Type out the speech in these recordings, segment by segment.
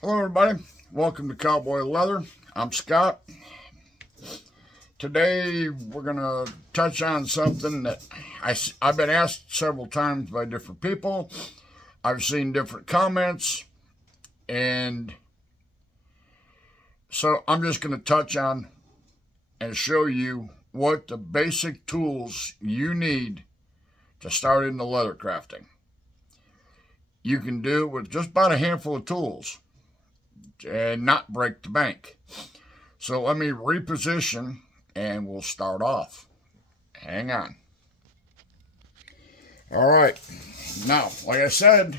Hello, everybody. Welcome to Cowboy Leather. I'm Scott. Today, we're going to touch on something that I've been asked several times by different people. I've seen different comments, and so I'm just going to touch on and show you what the basic tools you need to start into leather crafting. You can do it with just about a handful of tools and not break the bank. So let me reposition and we'll start off. Hang on. All right. Now, like I said,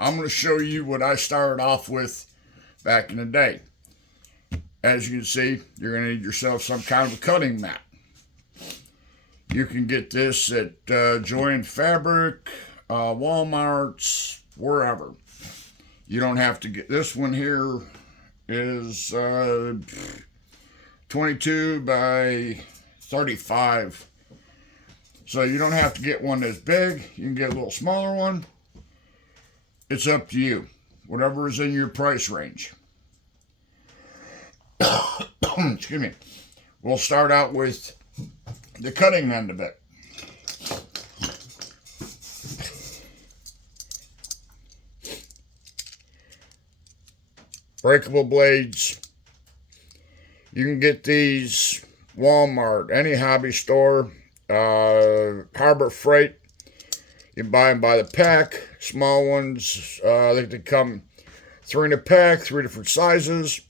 I'm going to show you what I started off with back in the day. As you can see, you're going to need yourself some kind of a cutting mat. You can get this at Joann Fabric, Walmart's, wherever. You don't have to get this one here is 22 by 35. So you don't have to get one that's big. You can get a little smaller one. It's up to you. Whatever is in your price range. Excuse me. We'll start out with the cutting end of it. Breakable blades. You can get these Walmart, any hobby store, Harbor Freight. You can buy them by the pack. Small ones, I think they come 3 in a pack, 3 different sizes.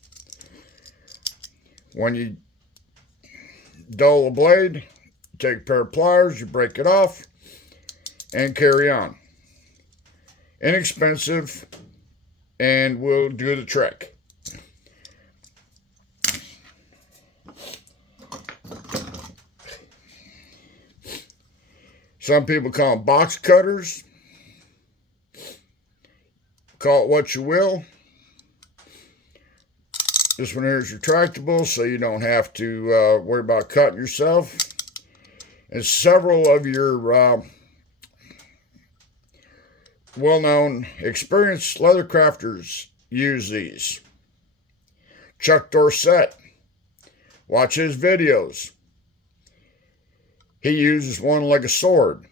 When you dull a blade, you take a pair of pliers, you break it off, and carry on. Inexpensive, and will do the trick. Some people call them box cutters. Call it what you will. This one here is retractable, so you don't have to worry about cutting yourself. And several of your well-known, experienced leather crafters use these. Chuck Dorset. Watch his videos. He uses one like a sword.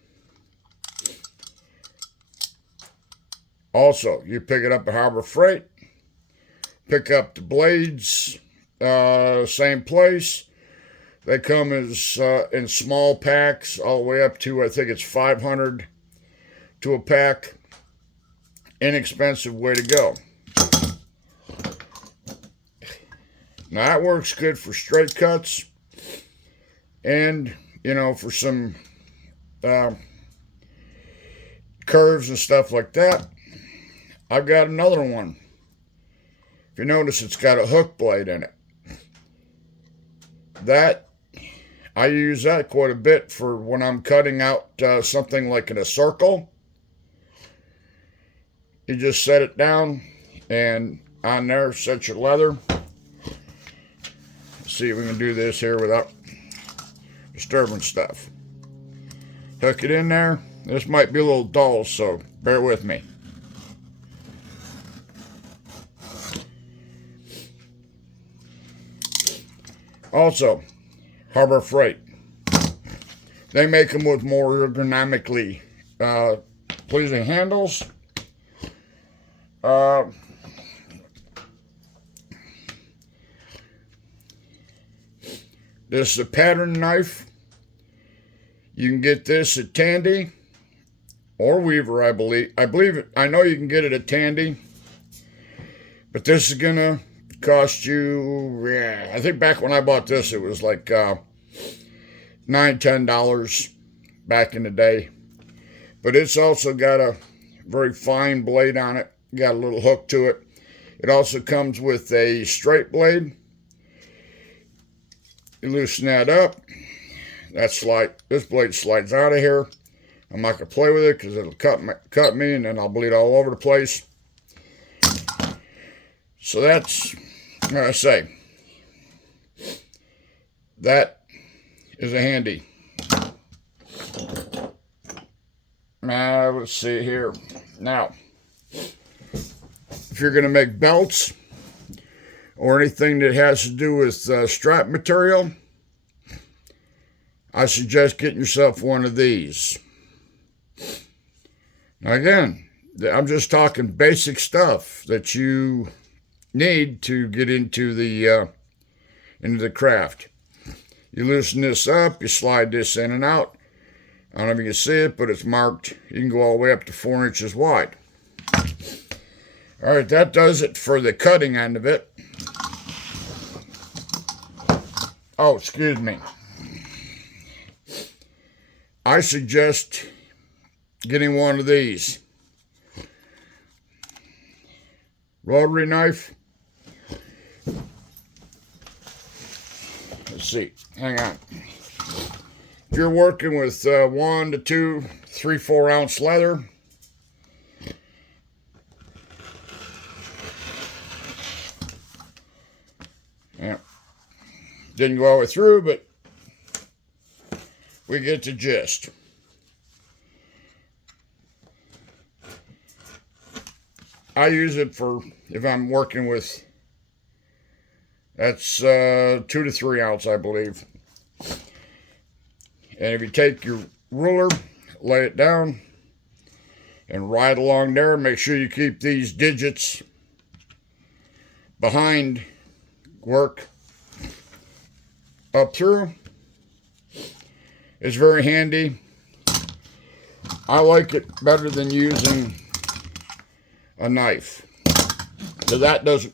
Also, you pick it up at Harbor Freight. Pick up the blades, same place. They come as in small packs, all the way up to, I think it's 500 to a pack. Inexpensive way to go. Now that works good for straight cuts and, for some curves and stuff like that. I've got another one. If you notice, it's got a hook blade in it. I use that quite a bit for when I'm cutting out something like in a circle. You just set it down, and on there, set your leather. Let's see if we can do this here without disturbing stuff. Hook it in there. This might be a little dull, so bear with me. Also, Harbor Freight. They make them with more ergonomically pleasing handles. This is a pattern knife. You can get this at Tandy or Weaver, I believe. I know you can get it at Tandy. But this is going to cost you, I think back when I bought this, it was like $9, $10 back in the day. But it's also got a very fine blade on it. Got a little hook to it. It also comes with a straight blade. You loosen that up. This blade slides out of here. I'm not going to play with it because it'll cut me and then I'll bleed all over the place. So that's, like I say, that is a handy. Now, let's see here. Now, if you're going to make belts or anything that has to do with strap material, I suggest getting yourself one of these. Now again, I'm just talking basic stuff that you need to get into the craft. You loosen this up, you slide this in and out. I don't know if you can see it, but it's marked. You can go all the way up to 4 inches wide. All right, that does it for the cutting end of it. Oh, excuse me. I suggest getting one of these. Rotary knife. Let's see. Hang on. If you're working with 1 to 2, 3, 4 ounce leather, yeah, didn't go all the way through, but we get the gist. I use it for if I'm working with, that's 2 to 3 ounce, I believe. And if you take your ruler, lay it down, and ride along there, make sure you keep these digits behind work up through. It's very handy. I like it better than using a knife. So that doesn't,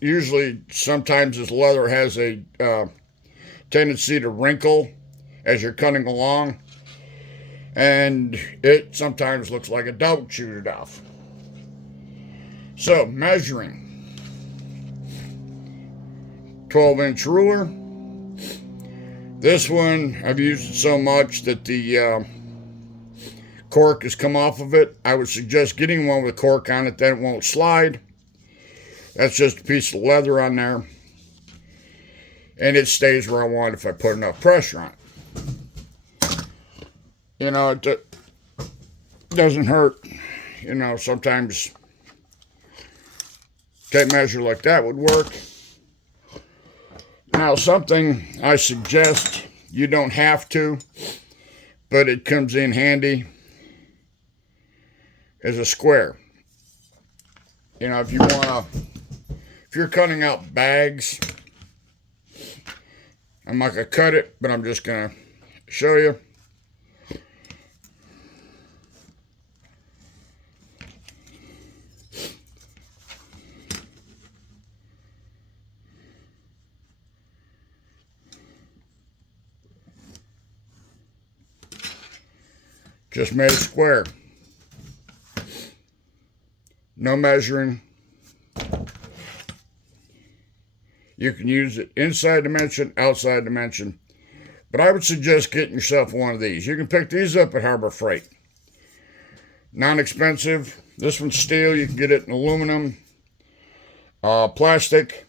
usually sometimes this leather has a tendency to wrinkle as you're cutting along, and it sometimes looks like a dog chewed it off. So measuring, 12-inch ruler. This one, I've used it so much that the cork has come off of it. I would suggest getting one with a cork on it, then it won't slide. That's just a piece of leather on there, and it stays where I want if I put enough pressure on it. You know, it doesn't hurt. You know, sometimes tape measure like that would work. Now, something I suggest, you don't have to, but it comes in handy, is a square. You know, if you want to, if you're cutting out bags, I'm not going to cut it, but I'm just going to show you. Just made a square. No measuring. You can use it inside dimension, outside dimension. But I would suggest getting yourself one of these. You can pick these up at Harbor Freight. Non-expensive. This one's steel. You can get it in aluminum, plastic.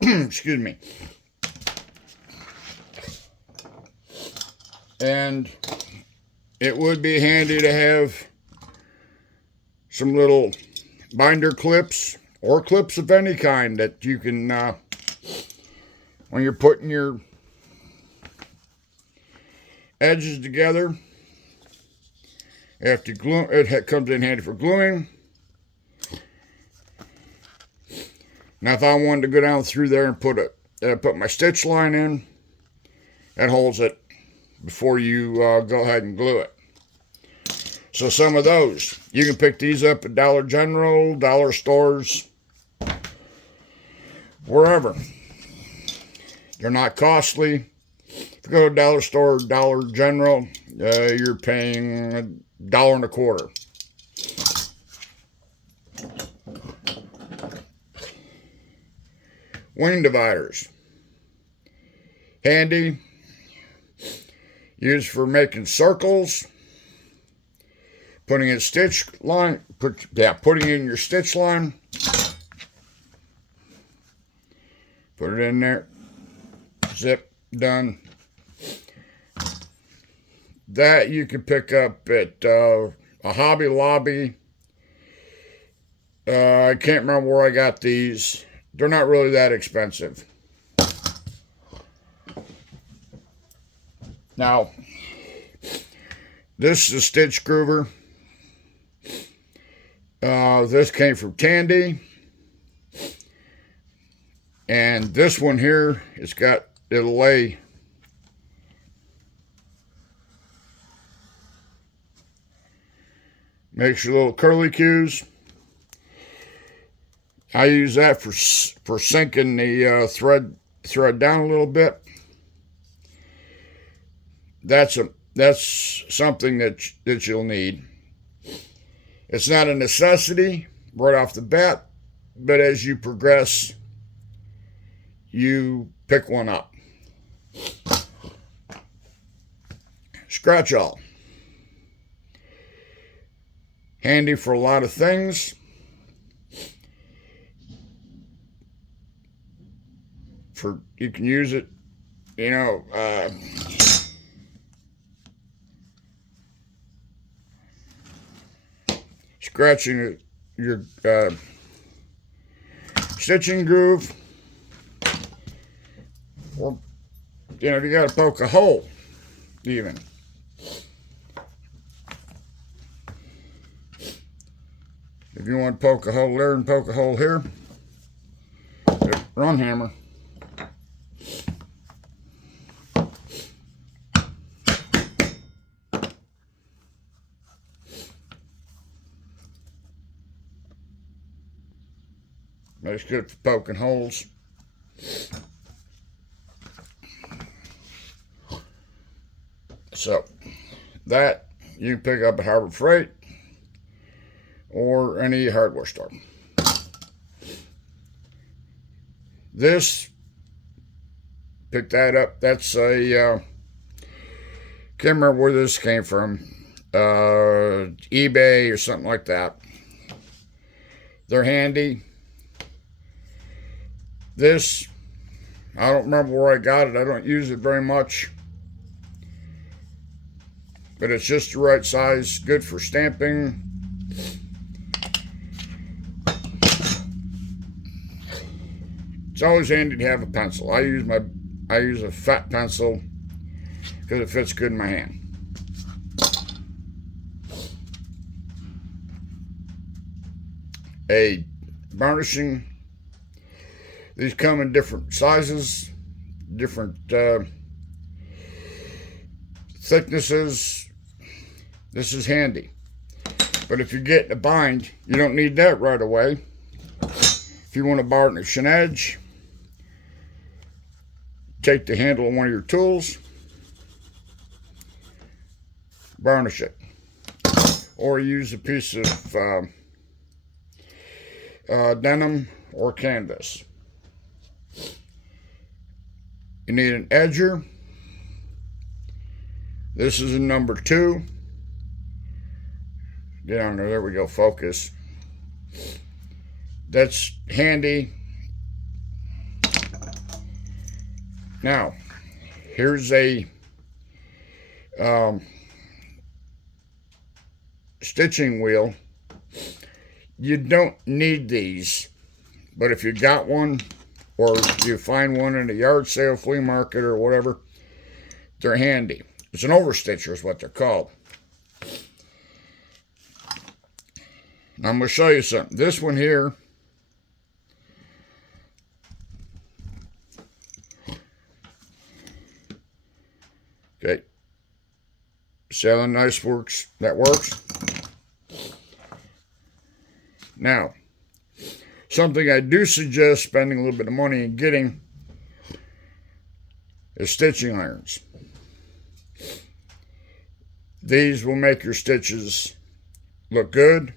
Excuse me. And it would be handy to have some little binder clips or clips of any kind that you can, when you're putting your edges together, after glue, it comes in handy for gluing. Now, if I wanted to go down through there and put my stitch line in, that holds it before you go ahead and glue it. So some of those, you can pick these up at Dollar General, dollar stores, wherever. They're not costly. If you go to dollar store, Dollar General, you're paying $1.25. Wing dividers. Handy. Used for making circles. Putting in stitch line. Putting in your stitch line. Put it in there. Zip. Done. That you can pick up at a Hobby Lobby. I can't remember where I got these. They're not really that expensive. Now, this is a stitch groover. This came from Tandy. And this one here, it'll lay makes your little curly cues. I use that for sinking the thread down a little bit. That's something that you'll need. It's not a necessity right off the bat, but as you progress, you pick one up. Scratch all. Handy for a lot of things. You can use it, scratching your stitching groove, or if you got to poke a hole, even. If you want to poke a hole there and poke a hole here, run hammer. That's good for poking holes. So, that you can pick up at Harbor Freight or any hardware store. This, pick that up. That's a, can't remember where this came from. eBay or something like that. They're handy. This, I don't remember where I got it. I don't use it very much. But it's just the right size. Good for stamping. It's always handy to have a pencil. I use a fat pencil because it fits good in my hand. A varnishing. These come in different sizes, different thicknesses. This is handy. But if you get a bind, you don't need that right away. If you want to varnish an edge, take the handle of one of your tools, varnish it. Or use a piece of denim or canvas. You need an edger. This is a number 2. Get on there. There we go. Focus. That's handy. Now, here's a stitching wheel. You don't need these, but if you got one, or you find one in a yard sale, flea market, or whatever, they're handy. It's an overstitcher is what they're called. Now I'm going to show you something. This one here, okay, see how nice works? That works. Now, something I do suggest spending a little bit of money and getting is stitching irons. These will make your stitches look good.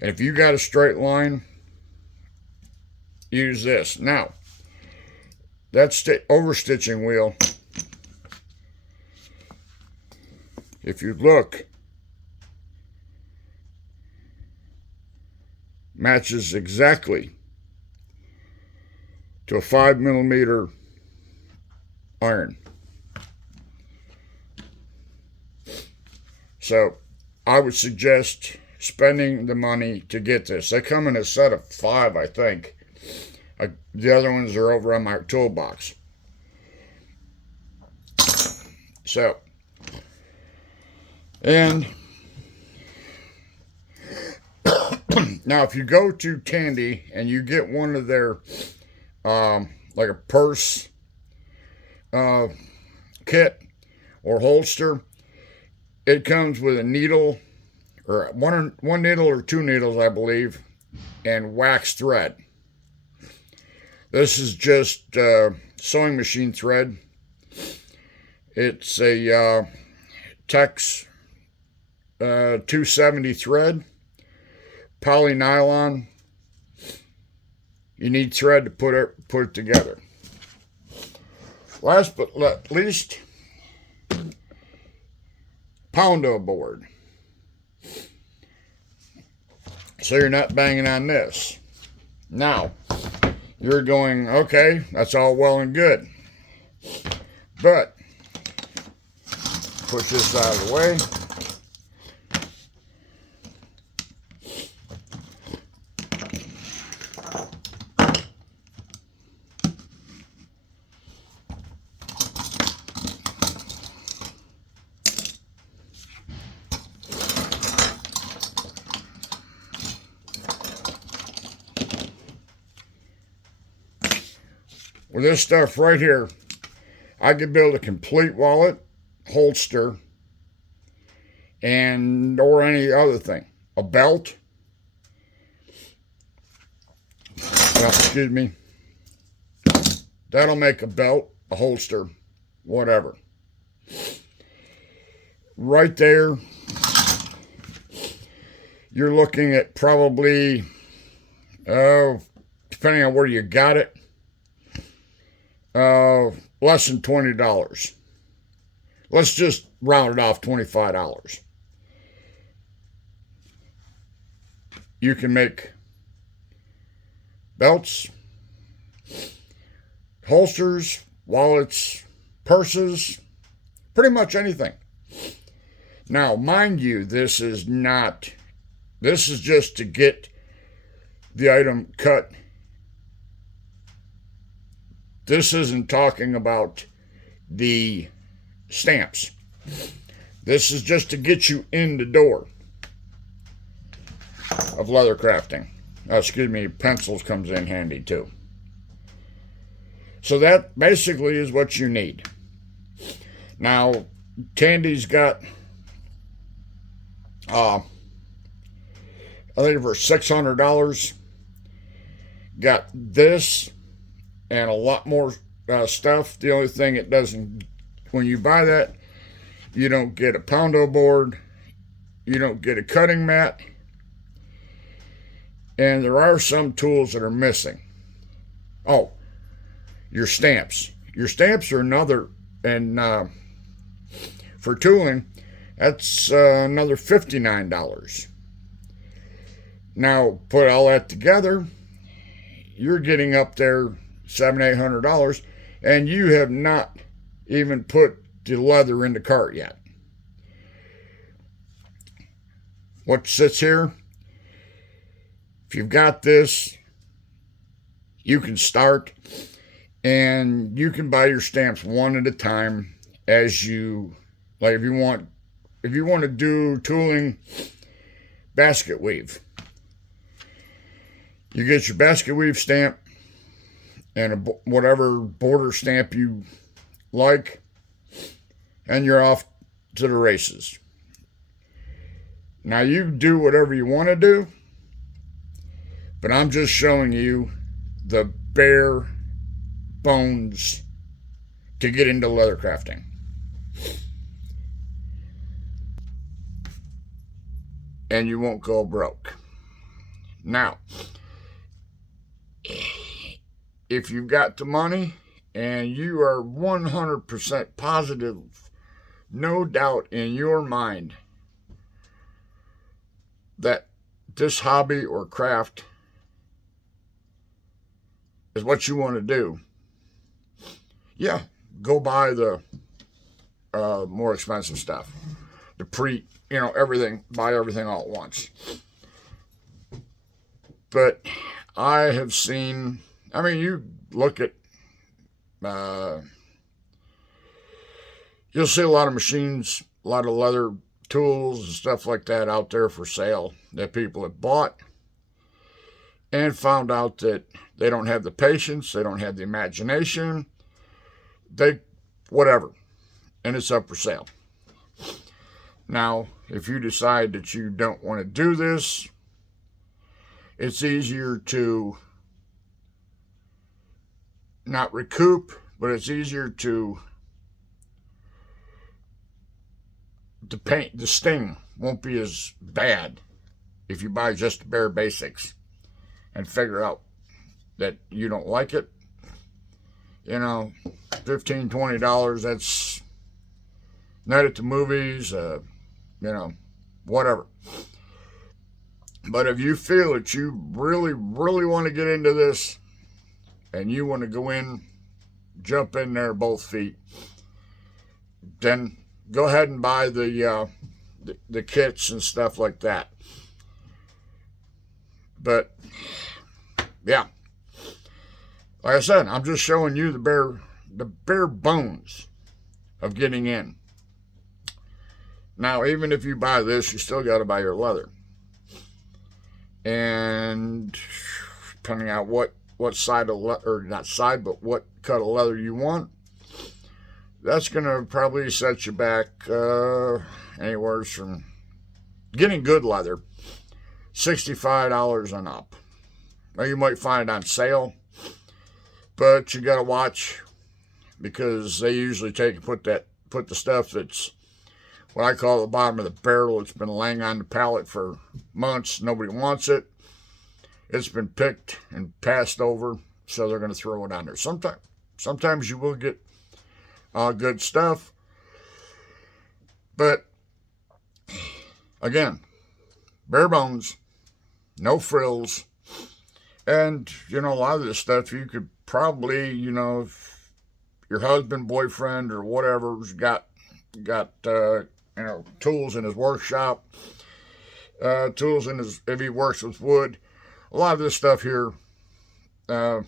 And if you got a straight line, use this. Now, that overstitching wheel, if you look, matches exactly to a 5mm iron. So I would suggest spending the money to get this. They come in a set of 5, I think. The other ones are over on my toolbox. So, and now if you go to Tandy and you get one of their, like a purse kit or holster, it comes with a needle, or one needle or 2 needles, I believe, and wax thread. This is just sewing machine thread. It's a Tex 270 thread, poly nylon. You need thread to put it together. Last but not least, Poundo board. So you're not banging on this. Now, you're going, okay, that's all well and good. But, push this out of the way. With this stuff right here, I could build a complete wallet, holster, and or any other thing. A belt. Well, excuse me. That'll make a belt, a holster, whatever. Right there, you're looking at probably, depending on where you got it, less than $20. Let's just round it off, $25. You can make belts, holsters, wallets, purses, pretty much anything. Now, mind you, this is just to get the item cut. This isn't talking about the stamps. This is just to get you in the door of leather crafting. Excuse me, pencils comes in handy too. So that basically is what you need. Now, Tandy's got, I think for $600, got this and a lot more stuff. The only thing it doesn't, when you buy that, you don't get a Poundo board, you don't get a cutting mat, and there are some tools that are missing. Oh, your stamps. Your stamps are another, and for tooling, that's another $59. Now, put all that together, you're getting up there $700-800, and you have not even put the leather in the cart yet. What sits here, if you've got this, you can start, and you can buy your stamps one at a time as you, like if you want to do tooling, basket weave. You get your basket weave stamp and whatever border stamp you like, and you're off to the races. Now you do whatever you want to do, but I'm just showing you the bare bones to get into leather crafting. And you won't go broke. Now, if you've got the money and you are 100% positive, no doubt in your mind that this hobby or craft is what you want to do, yeah, go buy the more expensive stuff. deplete, everything, buy everything all at once. But I have seen, you look at, you'll see a lot of machines, a lot of leather tools and stuff like that out there for sale that people have bought and found out that they don't have the patience, they don't have the imagination, whatever, and it's up for sale. Now, if you decide that you don't want to do this, it's easier to not recoup, but it's easier to the sting won't be as bad if you buy just the bare basics and figure out that you don't like it. $15, $20, that's night at the movies, whatever. But if you feel that you really, really want to get into this and you want to go in, jump in there both feet, then go ahead and buy the kits and stuff like that. But yeah, like I said, I'm just showing you the bare bones of getting in. Now, even if you buy this, you still got to buy your leather, and depending on what side of or not side, but what cut of leather you want, that's going to probably set you back anywhere from getting good leather, $65 and up. Now, you might find it on sale, but you got to watch, because they usually put the stuff that's what I call the bottom of the barrel. It's been laying on the pallet for months. Nobody wants it. It's been picked and passed over, so they're going to throw it on there. Sometimes you will get good stuff, but again, bare bones, no frills, and a lot of this stuff you could probably, if your husband, boyfriend, or whatever's got tools in his workshop, tools if he works with wood. A lot of this stuff here, goes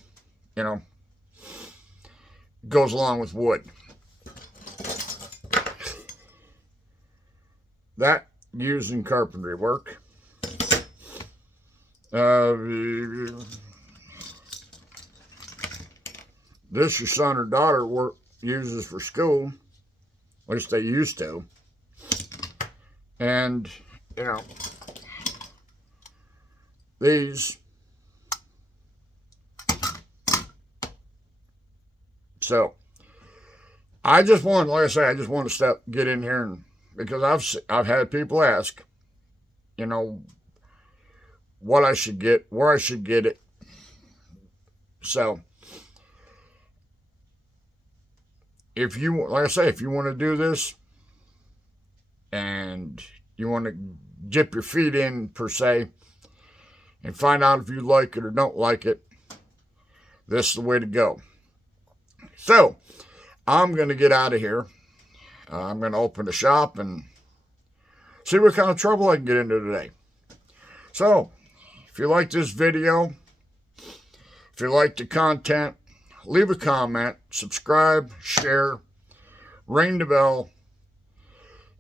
along with wood. That used in carpentry work. This your son or daughter uses for school. At least they used to. And, these. So, I just want to get in here, and because I've had people ask, what I should get, where I should get it. So, if you want to do this, and you want to dip your feet in, per se, and find out if you like it or don't like it, this is the way to go. So, I'm going to get out of here. I'm going to open the shop and see what kind of trouble I can get into today. So, if you like this video, if you like the content, leave a comment, subscribe, share, ring the bell.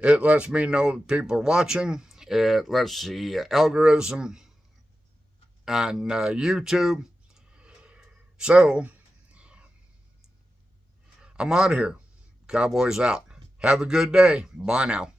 It lets me know that people are watching. It lets the algorithm on YouTube. So, I'm out of here. Cowboys out. Have a good day. Bye now.